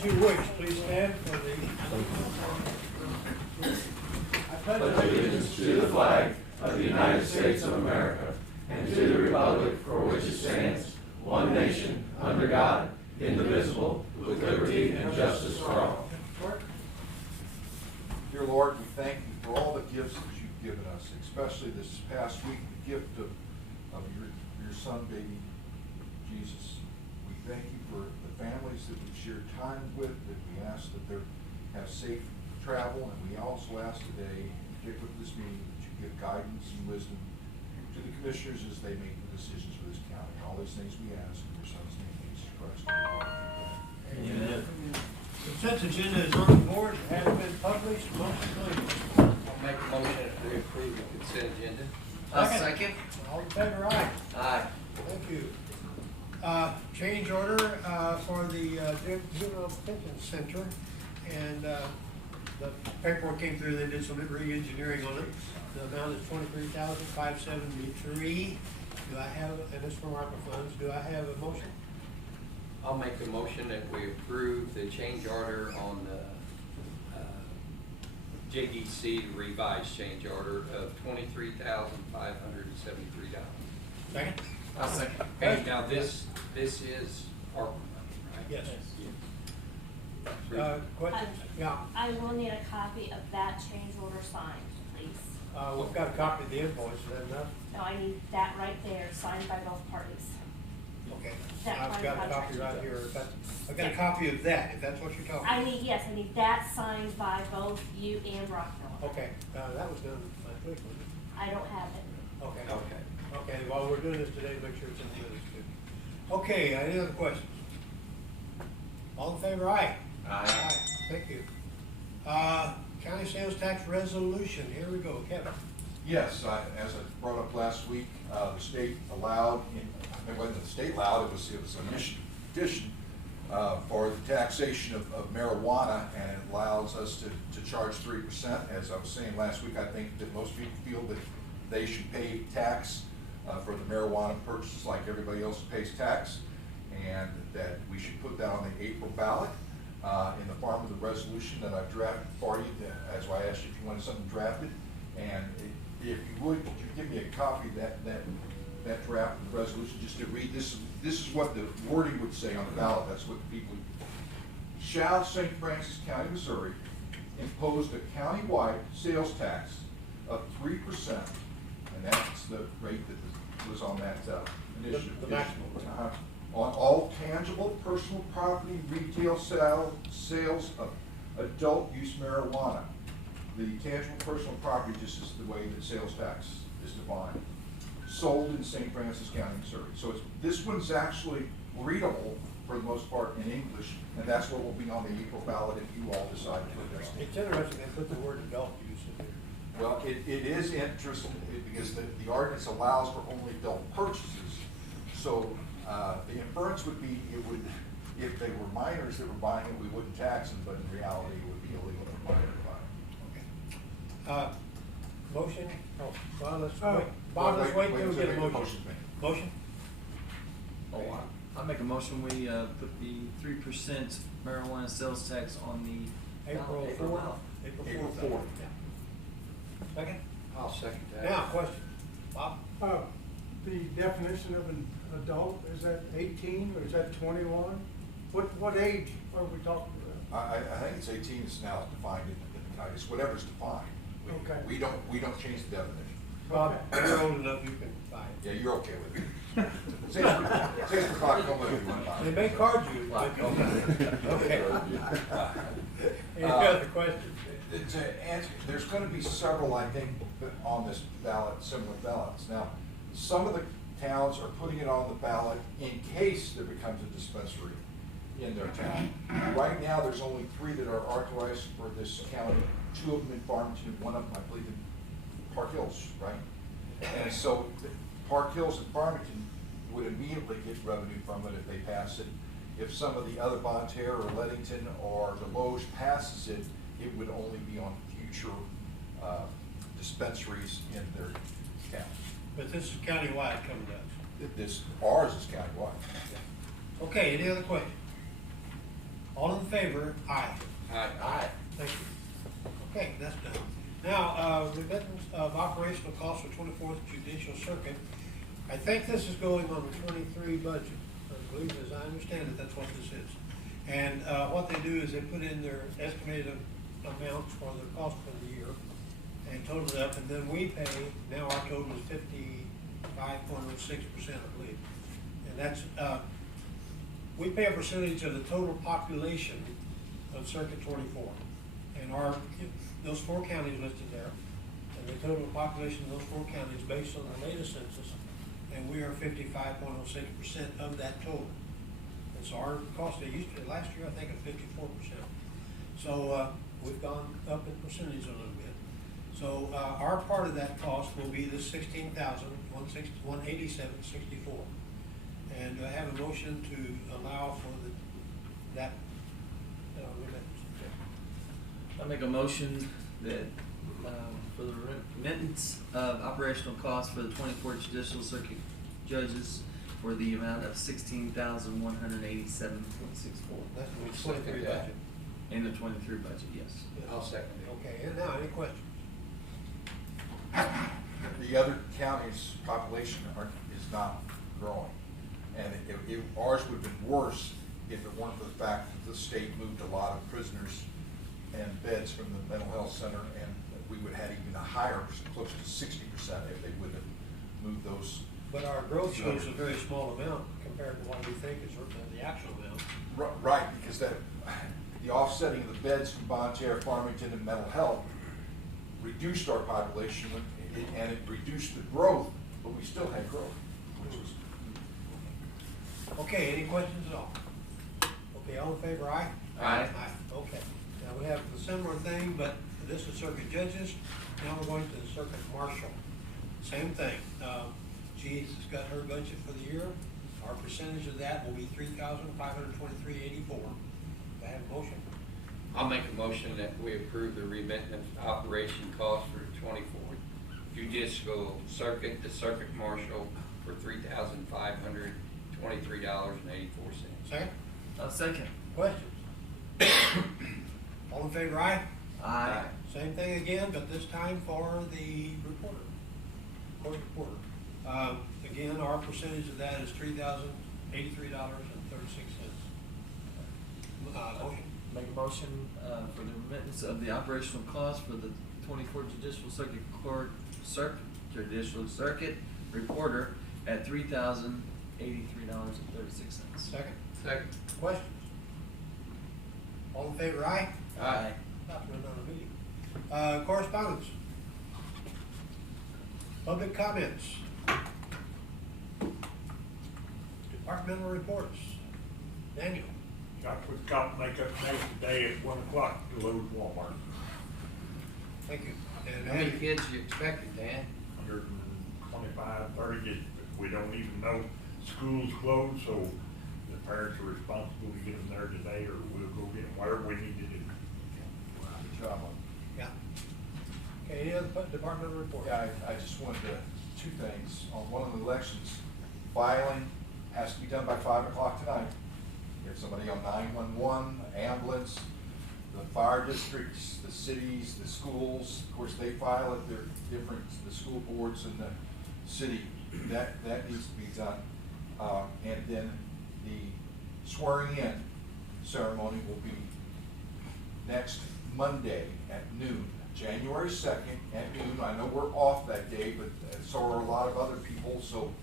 As you wish, please stand for the. I pledge allegiance to the flag of the United States of America and to the republic for which it stands, one nation, under God, indivisible, with liberty and justice for all. Dear Lord, we thank you for all the gifts that you've given us, especially this past week, the gift of your son, baby Jesus. We thank you for the families that we've shared time with, that we ask that they have safe travel, and we also ask today, in particular with this meeting, that you give guidance and wisdom to the commissioners as they make the decisions for this county. All these things we ask in your son's name, Jesus Christ. Amen. The consent agenda is on the board, it has been published, motion please. I'll make a motion if we approve the consent agenda. Second. All in favor, aye. Aye. Thank you. Change order for the Juvenile Detention Center, and the paperwork came through, they did some re-engineering on it. The amount is $23,573. Do I have, and it's from ARPA funds, do I have a motion? I'll make a motion that we approve the change order on the JDC, the revised change order of $23,573. Second? I'll second. Okay, now this is ARPA money, right? Yes. Yeah. Questions? Yeah. I will need a copy of that change order signed, please. We've got a copy of the invoice, is that enough? No, I need that right there, signed by both parties. Okay. That I've kind got of a copy contract. right here. I've got a copy of that, if that's what you're talking about. Yes, I need that signed by both you and Rockville. Okay, that was done last week, wasn't it? I don't have it. Okay. Okay. Okay, well, we're doing this today to make sure it's in the minutes too. Okay, any other questions? All in favor, aye? Aye. Thank you. County sales tax resolution, here we go, Kevin. Yes, as I brought up last week, the state allowed, it wasn't the state allowed, it was an addition for the taxation of marijuana, and it allows us to charge 3%. As I was saying last week, I think that most people feel that they should pay tax for the marijuana purchases like everybody else pays tax, and that we should put that on the April ballot. In the form of the resolution that I've drafted for you, that's why I asked you if you wanted something drafted, and if you would you give me a copy of that draft of the resolution just to read this. This is what the wording would say on the ballot. That's what the people shall St. Francis County, Missouri, impose a county-wide sales tax of 3%, and that's the rate that was on that initiative. The maximum. On all tangible personal property retail sales of adult use marijuana. The tangible personal property just is the way that sales tax is defined. Sold in St. Francis County, Missouri. So this one's actually readable for the most part in English, and that's what will be on the April ballot if you all decide to put that on. It's interesting they put the word adult use in there. Well, it is interesting because the ordinance allows for only adult purchases. So the inference would be if they were minors that were buying it, we wouldn't tax them, but in reality, it would be illegal for minors to buy it. Okay. Motion? Oh, well, let's wait. Bob, let's wait till we get a motion. Motion? I'll make a motion, we put the 3% marijuana sales tax on the April 4th? April 4th. Yeah. Second? I'll second that. Now, question. Bob? The definition of an adult, is that 18 or is that 21? What age are we talking about? I think it's 18 is now defined in the county. It's whatever's defined. Okay. We don't change the definition. Bob, you're old enough, you can buy it. Yeah, you're okay with it. 6 o'clock, don't let me run by. They may card you. but- Okay. Any other questions? To answer, there's going to be several, I think, on this ballot, similar ballots. Now, some of the towns are putting it on the ballot in case there becomes a dispensary in their town. Right now, there's only 3 that are authorized for this county. 2 of them in Farmington, 1 of them, I believe, in Park Hills, right? And so Park Hills and Farmington would immediately get revenue from it if they pass it. If some of the other Bonne Terre or Leadington or Deloge passes it, it would only be on future dispensaries in their town. But this is countywide coming to us. Ours is countywide. Okay, any other questions? All in favor? Aye. Aye. Thank you. Okay, that's done. Now, remittance of operational costs for 24th Judicial Circuit. I think this is going on the 23 budget. I believe, as I understand it, that's what this is. And what they do is they put in their estimated amounts for the cost for the year and total it up, and then we pay, now our total is 55.06%, I believe. And that's, we pay a percentage of the total population of Circuit 24. And those 4 counties listed there, and the total population of those 4 counties based on the latest census, and we are 55.06% of that total. And so our cost, they used to, last year, I think, at 54%. So we've gone up in percentage a little bit. So our part of that cost will be this $16,187.64. And I have a motion to allow for that remittance. I make a motion that, for the remittance of operational costs for the 24th Judicial Circuit judges for the amount of $16,187.64. That's the 23 budget. In the 23 budget, yes. I'll second it. Okay, and now, any questions? The other counties' population is not growing. And ours would have been worse if it weren't for the fact that the state moved a lot of prisoners and beds from the mental health center, and we would have had even a higher, close to 60% if they would have moved those. But our growth shows a very small amount compared to what we think is the actual amount. Right, because the offsetting of the beds from Bonterra, Farmington, and mental health reduced our population, and it reduced the growth, but we still had growth, which was. Okay, any questions at all? Okay, all in favor, aye? Aye. Okay, now we have a similar thing, but this is circuit judges, now we're going to the circuit marshal. Same thing, she's got her budget for the year, our percentage of that will be $3,523.84. Do I have a motion? I'll make a motion that we approve the remittance operation cost for the 24th Judicial Circuit, the Circuit Marshal, for $3,523.84. Second? I'll second. Questions? All in favor, aye? Aye. Same thing again, but this time for the reporter, court reporter. Again, our percentage of that is $3,083.36. Motion. Make a motion for the remittance of the operational cost for the 24th Judicial Judicial Circuit Reporter at $3,083.36. Second? Second. Questions? All in favor, aye? Aye. Not for another meeting. Correspondence. Public comments. Departmental reports. Daniel. Got to got makeup day today at 1 o'clock to Lowe's Walmart. Thank you. And How many kids you expecting, Dan? 125, 30, we don't even know school's closed, so the parents are responsible to get them there today, or we'll go get them, whatever we need to do. Good job on. Yeah. Okay, any other departmental reports? Yeah, I just wanted two things. On one of the elections, filing has to be done by 5 o'clock tonight. Get somebody on 911, ambulance, the fire districts, the cities, the schools. Of course, they file at their different, the school boards and the city. That needs to be done. And then the swearing in ceremony will be next Monday at noon, January 2nd at noon. I know we're off that day, but so are a lot of other people, so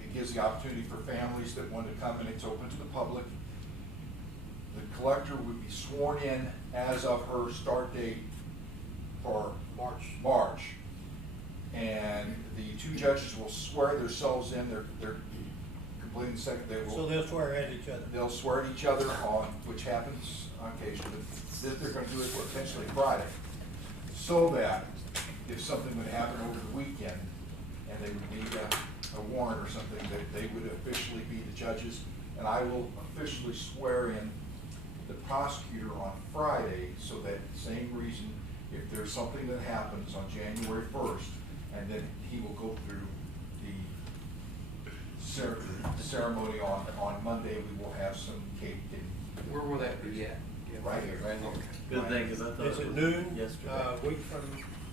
it gives the opportunity for families that want to come, and it's open to the public. The collector would be sworn in as of her start date for March. And the two judges will swear themselves in. They're completing the second. So they'll swear at each other. They'll swear at each other on, which happens on occasion, but they're going to do it potentially Friday, so that if something would happen over the weekend and they would need a warrant or something, that they would officially be the judges. And I will officially swear in the prosecutor on Friday, so that same reason, if there's something that happens on January 1st, and then he will go through the ceremony on Monday. We will have some cake and Where will that be at? Right here. Right here. Good thing, cause I thought Is it it was noon? yesterday. Week from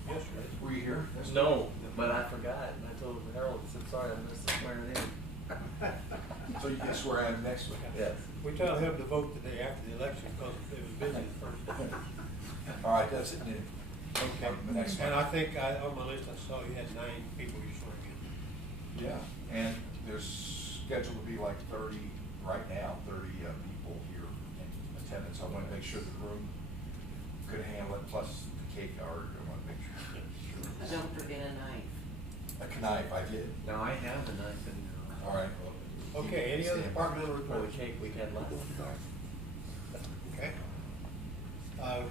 yesterday. Were you here? No, but I forgot, and I told Harold, I said, sorry, I missed the swearing in. So you can swear in next week? Yes. We tell him to vote the day after the election because it was busy the first day. All right, that's it, noon. Okay, Next and one. I think on my list, I saw you had 9 people you swearing in. Yeah, and there's scheduled to be like 30, right now, 30 people here in attendance. I want to make sure the room could handle it, plus the cake art, I want to make sure. Don't forget a knife. A knife, I did. No, I have the knife in, All right. Okay, any other Stand by. departmental for the reports? cake we had last night. Okay.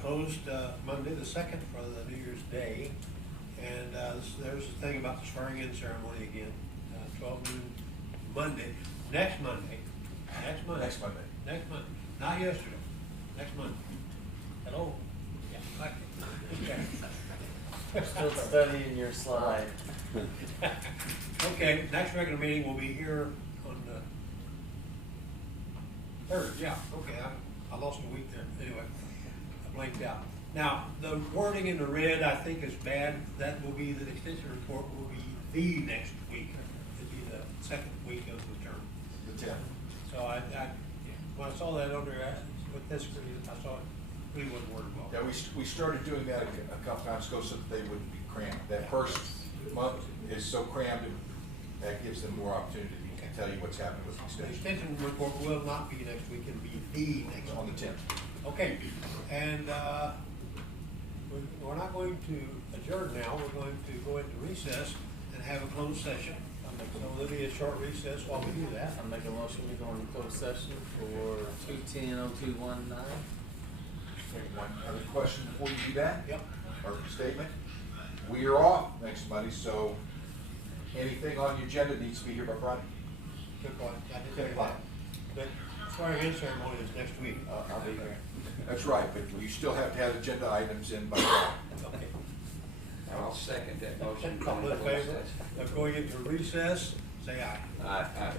Closed Monday the 2nd for the New Year's Day. And there's a thing about the swearing in ceremony again, 12 noon Monday, next Monday. Next Monday. Next Monday, not yesterday, next Monday. Hello? Yeah, okay. Still studying your slide. Okay, next regular meeting will be here on the 3rd, yeah, okay, I lost a week there, anyway, I blanked out. Now, the wording in the red, I think is bad, that will be, the extension report will be the next week, it'll be the 2nd week of the term. The 10th. So when I saw that under, with this, I saw it really wasn't worded well. Yeah, we started doing that a couple times ago so that they wouldn't be cramped. That first month is so crammed, that gives them more opportunity to tell you what's happening with the The extension. extension report will not be next week, it'll be the next On week. the 10th. Okay, and we're not going to adjourn now, we're going to go into recess and have a closed session. So there'll be a short recess while we do that. I make a motion, we go into closed session for 210-0219. One other question before you do that? Yep. Or statement? We are off next Monday, so anything on the agenda needs to be here by Friday. Good point. I didn't Good hear point. that. But swearing in ceremony is next week. I'll be here. That's right, but you still have to have agenda items in by Friday. Okay. I'll second that motion. All in favor of going into recess, say aye. Aye.